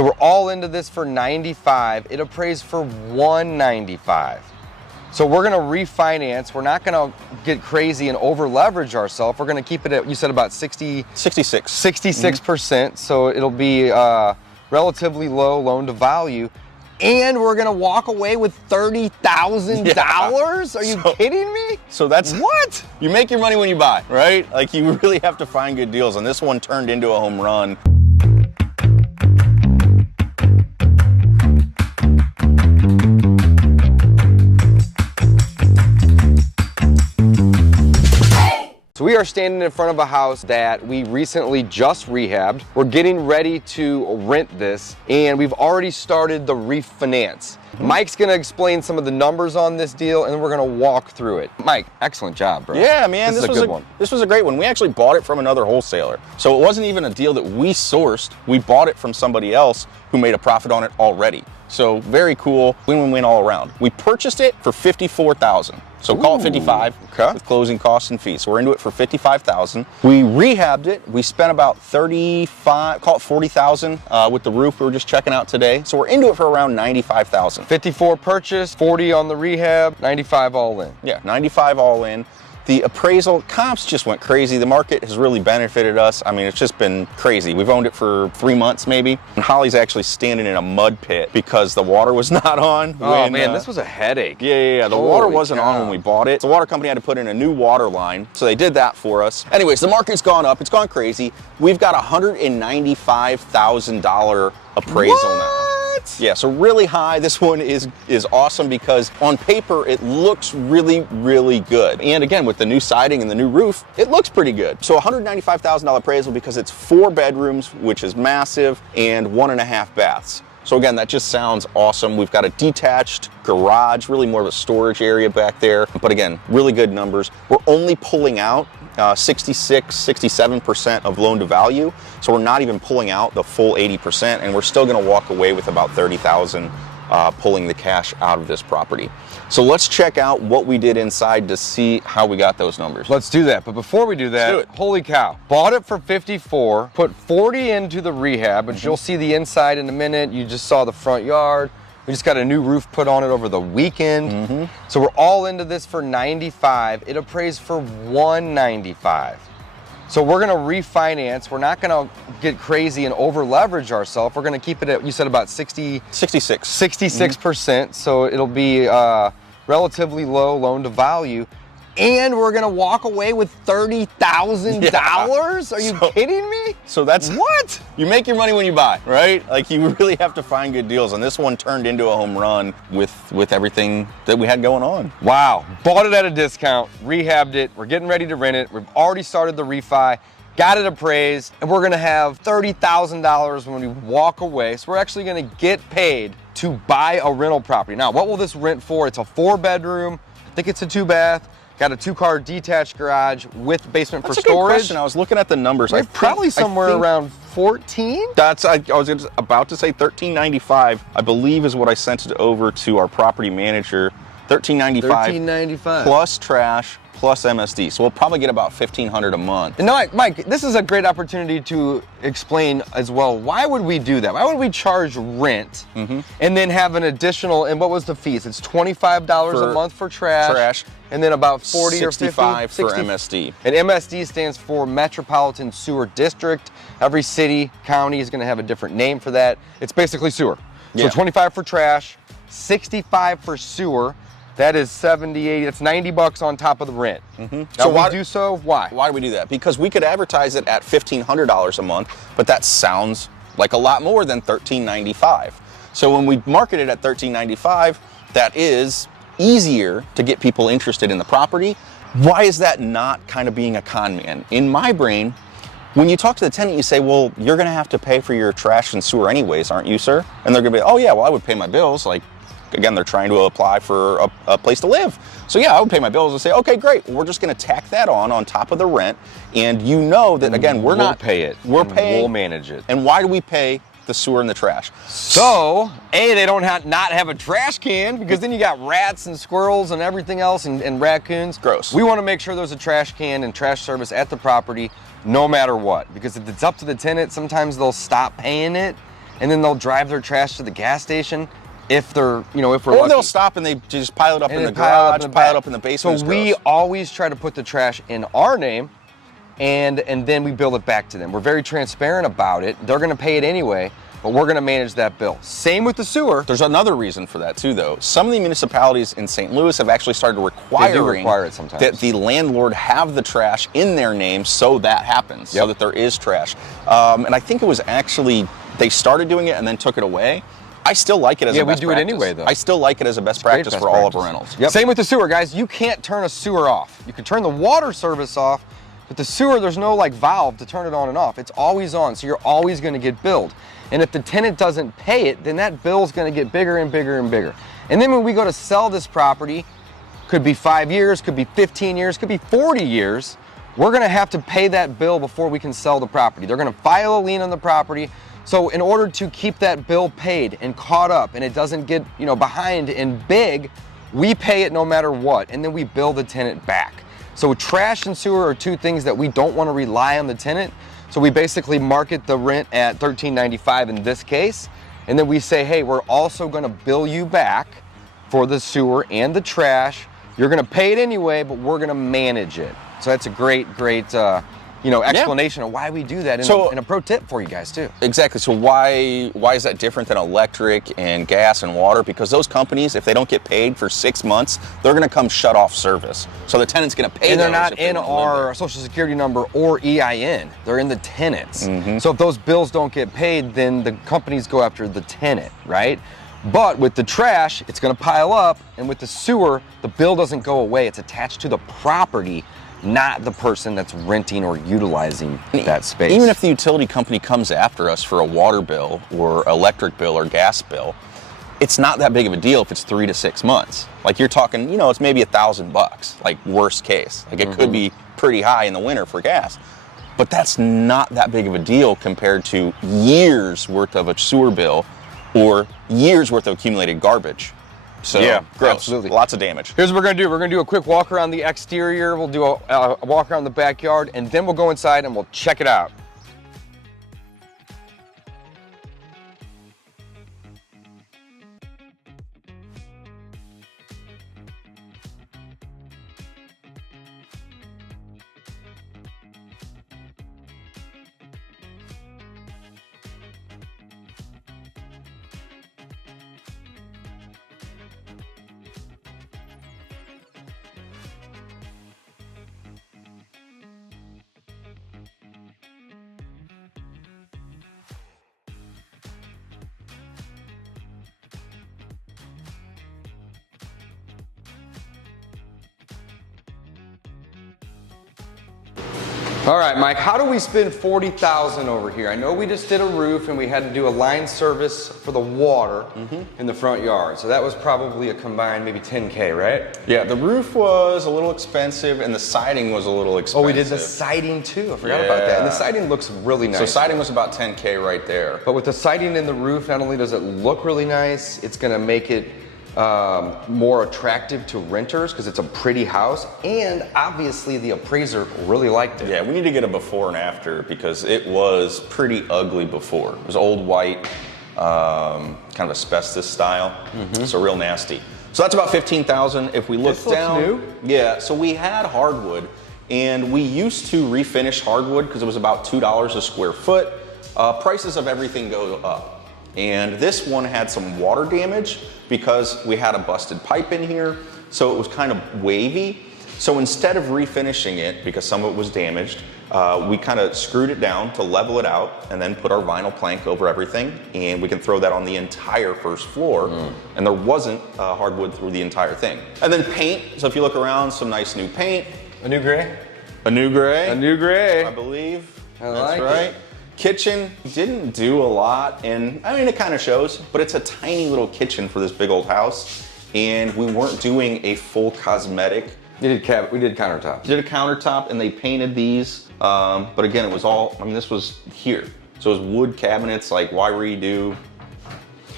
So we're all into this for 95. It appraised for 195. So we're gonna refinance. We're not gonna get crazy and over leverage ourselves. We're gonna keep it at, you said about 66%. So it'll be relatively low loan to value. And we're gonna walk away with $30,000? Are you kidding me? So that's what? You make your money when you buy, right? Like, you really have to find good deals, and this one turned into a home run. So we are standing in front of a house that we recently just rehabbed. We're getting ready to rent this, and we've already started the refinance. Mike's gonna explain some of the numbers on this deal, and then we're gonna walk through it. Mike, excellent job, bro. Yeah, man, this was a good one. This was a great one. We actually bought it from another wholesaler. So it wasn't even a deal that we sourced. We bought it from somebody else who made a profit on it already. So very cool, win-win-win all around. We purchased it for $54,000. So call it 55 with closing costs and fees. So we're into it for $55,000. We rehabbed it. We spent about 35, call it 40,000 with the roof we were just checking out today. So we're into it for around 95,000. 54 purchase, 40 on the rehab, 95 all in. Yeah, 95 all in. The appraisal comps just went crazy. The market has really benefited us. I mean, it's just been crazy. We've owned it for 3 months maybe. And Holly's actually standing in a mud pit because the water was not on. Oh man, this was a headache. Yeah. The water wasn't on when we bought it. The water company had to put in a new water line, so they did that for us. Anyways, the market's gone up. It's gone crazy. We've got a $195,000 appraisal now. Yeah, so really high. This one is awesome because on paper it looks really, really good. And again, with the new siding and the new roof, it looks pretty good. So $195,000 appraisal because it's 4 bedrooms, which is massive, and 1.5 baths. So again, that just sounds awesome. We've got a detached garage, really more of a storage area back there. But again, really good numbers. We're only pulling out 66, 67% of loan to value. So we're not even pulling out the full 80%, and we're still gonna walk away with about 30,000 pulling the cash out of this property. So let's check out what we did inside to see how we got those numbers. Let's do that. But before we do that, holy cow. Bought it for 54, put 40 into the rehab, which you'll see the inside in a minute. You just saw the front yard. We just got a new roof put on it over the weekend. So we're all into this for 95. It appraised for 195. So we're gonna refinance. We're not gonna get crazy and over leverage ourselves. We're gonna keep it at, you said about 66%. So it'll be relatively low loan to value. And we're gonna walk away with $30,000? Are you kidding me? So that's what? You make your money when you buy, right? Like, you really have to find good deals, and this one turned into a home run with everything that we had going on. Wow, bought it at a discount, rehabbed it, we're getting ready to rent it, we've already started the refi, got it appraised, and we're gonna have $30,000 when we walk away. So we're actually gonna get paid to buy a rental property. Now, what will this rent for? It's a 4-bedroom, I think it's a 2-bath. Got a 2-car detached garage with basement for storage. That's a good question. I was looking at the numbers. We're probably somewhere around 14. I was about to say $13.95. I believe is what I sent it over to our property manager. $13.95 plus trash plus MSD. So we'll probably get about $1,500 a month. And no, Mike, this is a great opportunity to explain as well. Why would we do that? Why would we charge rent and then have an additional? And what was the fees? It's $25 a month for trash. And then about 40 or 50 for MSD. And MSD stands for Metropolitan Sewer District. Every city, county is going to have a different name for that. It's basically sewer. So 25 for trash, 65 for sewer. That is 70, 80, it's $90 on top of the rent. So why do so? Why? Why do we do that? Because we could advertise it at $1,500 a month, but that sounds like a lot more than $13.95. So when we market it at $13.95, that is easier to get people interested in the property. Why is that not kind of being a con man? In my brain, when you talk to the tenant, you say, well, you're gonna have to pay for your trash and sewer anyways, aren't you, sir? And they're gonna be, oh yeah, well, I would pay my bills. Like, again, they're trying to apply for a place to live. So yeah, I would pay my bills and say, okay, great. We're just gonna tack that on top of the rent. And you know that, again, we'll not pay it. We're paying. We'll manage it. And why do we pay the sewer and the trash? So, A, they don't not have a trash can, because then you got rats and squirrels and everything else and raccoons. Gross. We wanna make sure there's a trash can and trash service at the property no matter what. Because if it's up to the tenant, sometimes they'll stop paying it and then they'll drive their trash to the gas station if they're, you know, if we're Or lucky. they'll stop and they just pile it up And in the pile garage, pile it up in the basement. So we always try to put the trash in our name, and then we bill it back to them. We're very transparent about it. They're gonna pay it anyway, but we're gonna manage that bill. Same with the sewer. There's another reason for that too, though. Some of the municipalities in St. Louis have actually started requiring They do require it sometimes. that the landlord have the trash in their name, so that happens, so that there is trash. And I think it was actually, they started doing it and then took it away. I still like it as a best practice. Yeah, we do it anyway, though. I still like it as a best practice for all of our rentals. Yep. Same with the sewer, guys. You can't turn a sewer off. You can turn the water service off, but the sewer, there's no like valve to turn it on and off. It's always on, so you're always gonna get billed. And if the tenant doesn't pay it, then that bill's gonna get bigger and bigger and bigger. And then when we go to sell this property, could be 5 years, could be 15 years, could be 40 years, we're gonna have to pay that bill before we can sell the property. They're gonna file a lien on the property. So in order to keep that bill paid and caught up and it doesn't get, you know, behind and big, we pay it no matter what, and then we bill the tenant back. So trash and sewer are two things that we don't want to rely on the tenant. So we basically market the rent at $13.95 in this case, and then we say, hey, we're also going to bill you back for the sewer and the trash. You're going to pay it anyway, but we're going to manage it. So that's a great explanation of why we do that, and a pro tip for you guys too. Exactly. So why is that different than electric and gas and water? Because those companies, if they don't get paid for 6 months, they're going to come shut off service. So the tenant's going to pay. And they're not in our social security number or EIN. They're in the tenants. So if those bills don't get paid, then the companies go after the tenant, right? But with the trash, it's going to pile up, and with the sewer, the bill doesn't go away. It's attached to the property, not the person that's renting or utilizing that space. Even if the utility company comes after us for a water bill or electric bill or gas bill, it's not that big of a deal if it's 3 to 6 months. Like you're talking, you know, it's maybe $1,000, like worst case. Like it could be pretty high in the winter for gas, but that's not that big of a deal compared to years worth of a sewer bill or years worth of accumulated garbage. So yeah, gross. Absolutely. Lots of damage. Here's what we're gonna do. We're gonna do a quick walk around the exterior. We'll do a walk around the backyard, and then we'll go inside and we'll check it out. All right, Mike, how do we spend $40,000 over here? I know we just did a roof and we had to do a line service for the water in the front yard. So that was probably a combined maybe $10K, right? Yeah, the roof was a little expensive and the siding was a little expensive. Oh, we did the siding too. I forgot about that. And the siding looks really nice. So siding was about $10K right there. But with the siding in the roof, not only does it look really nice, it's gonna make it more attractive to renters because it's a pretty house, and obviously the appraiser really liked it. Yeah, we need to get a before and after because it was pretty ugly before. It was old white, kind of asbestos style, so real nasty. So that's about $15,000. If we look down, new. Yeah, so we had hardwood, and we used to refinish hardwood because it was about $2 a square foot. Prices of everything go up. And this one had some water damage because we had a busted pipe in here, so it was kind of wavy. So instead of refinishing it, because some of it was damaged, we kind of screwed it down to level it out and then put our vinyl plank over everything, and we can throw that on the entire first floor, and there wasn't hardwood through the entire thing. And then paint, so if you look around, some nice new paint. A new gray? A new gray. A new gray. I believe. I That's like right. it. Kitchen didn't do a lot, and I mean it kind of shows, but it's a tiny little kitchen for this big old house, and we weren't doing a full cosmetic. We did countertops. Did a countertop, and they painted these, but again, it was all, I mean, this was here. So it was wood cabinets, like why redo?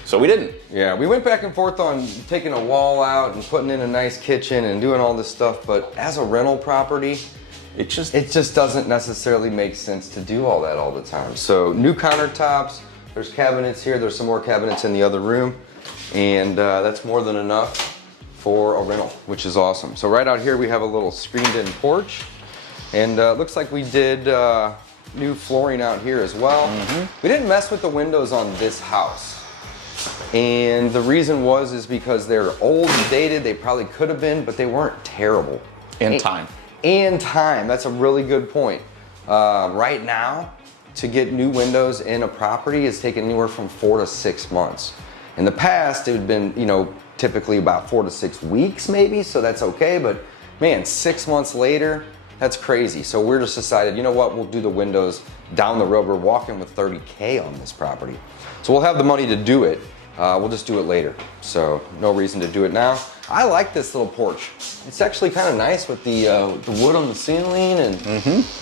So we didn't. Yeah, we went back and forth on taking a wall out and putting in a nice kitchen and doing all this stuff, but as a rental property, it just doesn't necessarily make sense to do all that all the time. So new countertops, There's cabinets here. There's some more cabinets in the other room. And that's more than enough for a rental, which is awesome. So right out here, we have a little screened-in porch. And looks like we did new flooring out here as well. We didn't mess with the windows on this house. And the reason is because they're old and dated. They probably could have been, but they weren't terrible. And time. And time, that's a really good point. Right now, to get new windows in a property is taking anywhere from 4 to 6 months. In the past, it had been, you know, typically about 4 to 6 weeks maybe, so that's okay, but man, 6 months later, that's crazy. So we're just decided, you know what, we'll do the windows down the road. We're walking with $30K on this property. So we'll have the money to do it. We'll just do it later. So no reason to do it now. I like this little porch. It's actually kind of nice with the wood on the ceiling and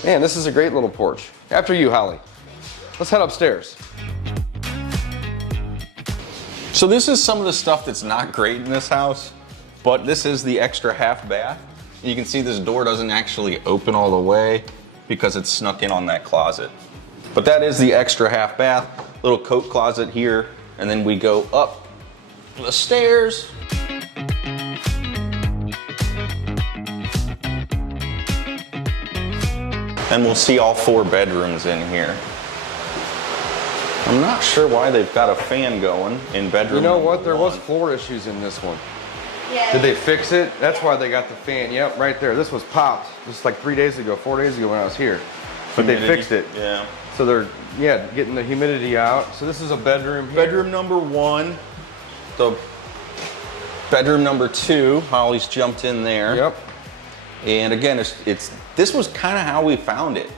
man, this is a great little porch. After you, Holly. Let's head upstairs. So this is some of the stuff that's not great in this house, but this is the extra half bath. You can see this door doesn't actually open all the way because it's snuck in on that closet. But that is the extra half bath, little coat closet here, and then we go up the stairs. And we'll see all 4 bedrooms in here. I'm not sure why they've got a fan going in bedroom. You know what? There was 1. floor issues in this one. Yeah. Did they fix it? That's why they got the fan. Yep, right there. This was popped just like 3 days ago, 4 days ago when I was here. But Humidity. they fixed it. Yeah. So they're, getting the humidity out. So this is a bedroom here. Bedroom number 1. The bedroom number 2. Holly's jumped in there. Yep. And again, this was kind of how we found it,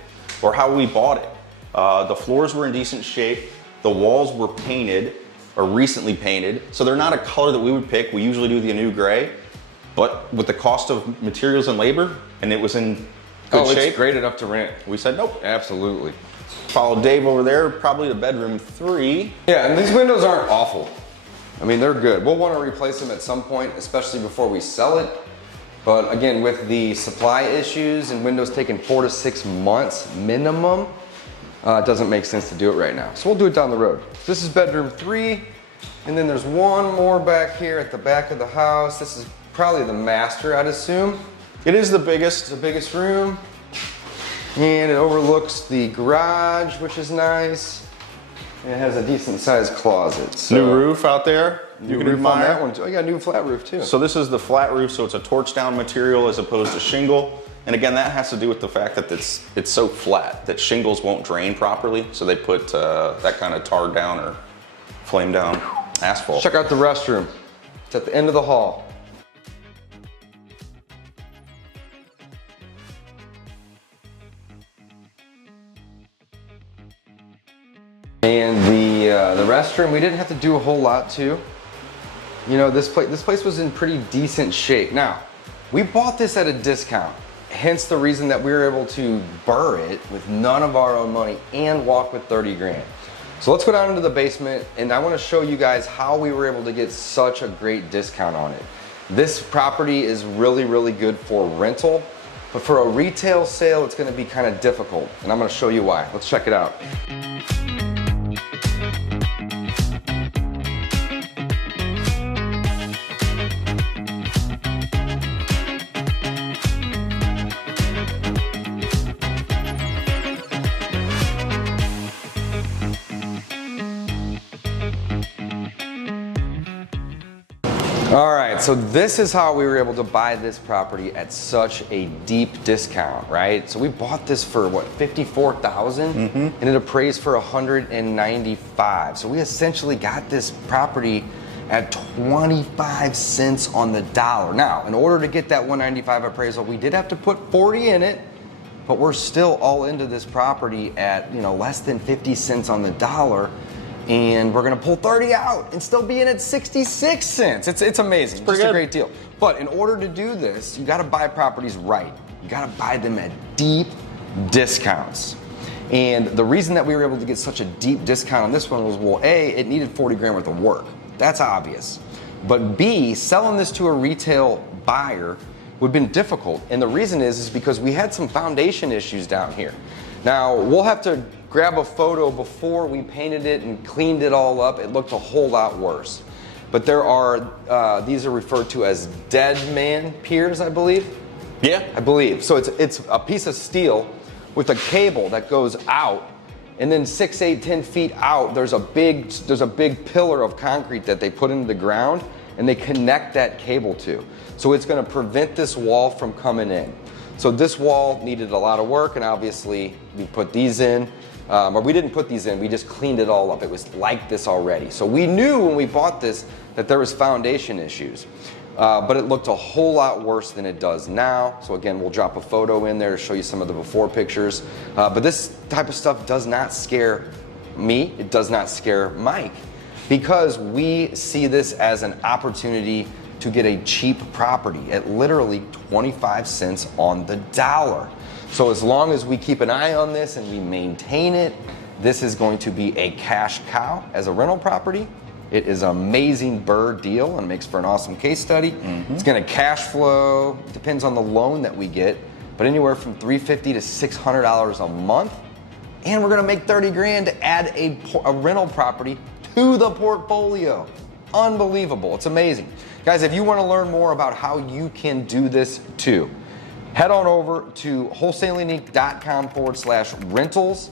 or how we bought it. The floors were in decent shape. The walls were painted, or recently painted, so they're not a color that we would pick. We usually do the new gray, but with the cost of materials and labor, and it was in good shape. It's great enough to rent. We said nope. Absolutely. Follow Dave over there, probably to bedroom 3. Yeah, and these windows aren't awful. I mean, they're good. We'll want to replace them at some point, especially before we sell it. But again, with the supply issues and windows taking 4 to 6 months minimum, it doesn't make sense to do it right now. So we'll do it down the road. This is bedroom 3, and then there's one more back here at the back of the house. This is probably the master, I'd assume. It is the biggest. It's the biggest room, and it overlooks the garage, which is nice. And it has a decent sized closet. So New roof out there. new roof on that one too. Oh, you got a new flat roof too. So this is the flat roof, so it's a torch down material as opposed to shingle. And again, that has to do with the fact that it's so flat that shingles won't drain properly. So they put that kind of tar down or flame down asphalt. Check out the restroom. It's at the end of the hall. And the restroom, we didn't have to do a whole lot to. You know, this place was in pretty decent shape. Now, we bought this at a discount. Hence the reason that we were able to burr it with none of our own money and walk with 30 grand. So let's go down into the basement, and I want to show you guys how we were able to get such a great discount on it. This property is really, really good for rental, but for a retail sale, it's going to be kind of difficult, and I'm going to show you why. Let's check it out. All right, so this is how we were able to buy this property at such a deep discount, right? So we bought this for what, 54,000, and it appraised for 195. So we essentially got this property at 25 cents on the dollar. Now, in order to get that 195 appraisal, we did have to put 40 in it, but we're still all into this property at, less than 50 cents on the dollar. And we're gonna pull 30 out and still be in at 66 cents. It's amazing, it's just a great deal. But in order to do this, you gotta buy properties right. You gotta buy them at deep discounts. And the reason that we were able to get such a deep discount on this one was, well, A, it needed 40 grand worth of work. That's obvious. But B, selling this to a retail buyer would have been difficult. And the reason is because we had some foundation issues down here. Now, we'll have to grab a photo before we painted it and cleaned it all up, it looked a whole lot worse. But there are, these are referred to as dead man piers, I believe. Yeah. I believe. So it's a piece of steel with a cable that goes out, and then 6, 8, 10 feet out, there's a big pillar of concrete that they put into the ground, and they connect that cable to. So it's gonna prevent this wall from coming in. So this wall needed a lot of work, and obviously we put these in. Or we didn't put these in, we just cleaned it all up. It was like this already. So we knew when we bought this that there was foundation issues, but it looked a whole lot worse than it does now. So again, we'll drop a photo in there to show you some of the before pictures. But this type of stuff does not scare me, it does not scare Mike, because we see this as an opportunity to get a cheap property at literally 25 cents on the dollar. So as long as we keep an eye on this and we maintain it, this is going to be a cash cow as a rental property. It is an amazing bird deal and makes for an awesome case study. It's gonna cash flow, depends on the loan that we get, but anywhere from $350 to $600 a month. And we're gonna make 30 grand to add a rental property to the portfolio. Unbelievable, it's amazing. Guys, if you wanna learn more about how you can do this too, head on over to wholesalinginc.com/rentals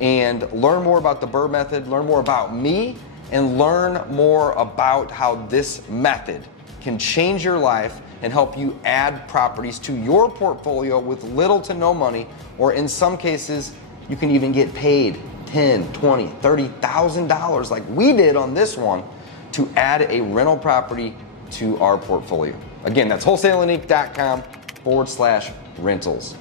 and learn more about the BRRRR method, learn more about me, and learn more about how this method can change your life and help you add properties to your portfolio with little to no money, or in some cases, you can even get paid $10,000, $20,000, $30,000 like we did on this one to add a rental property to our portfolio. Again, that's wholesalinginc.com/rentals.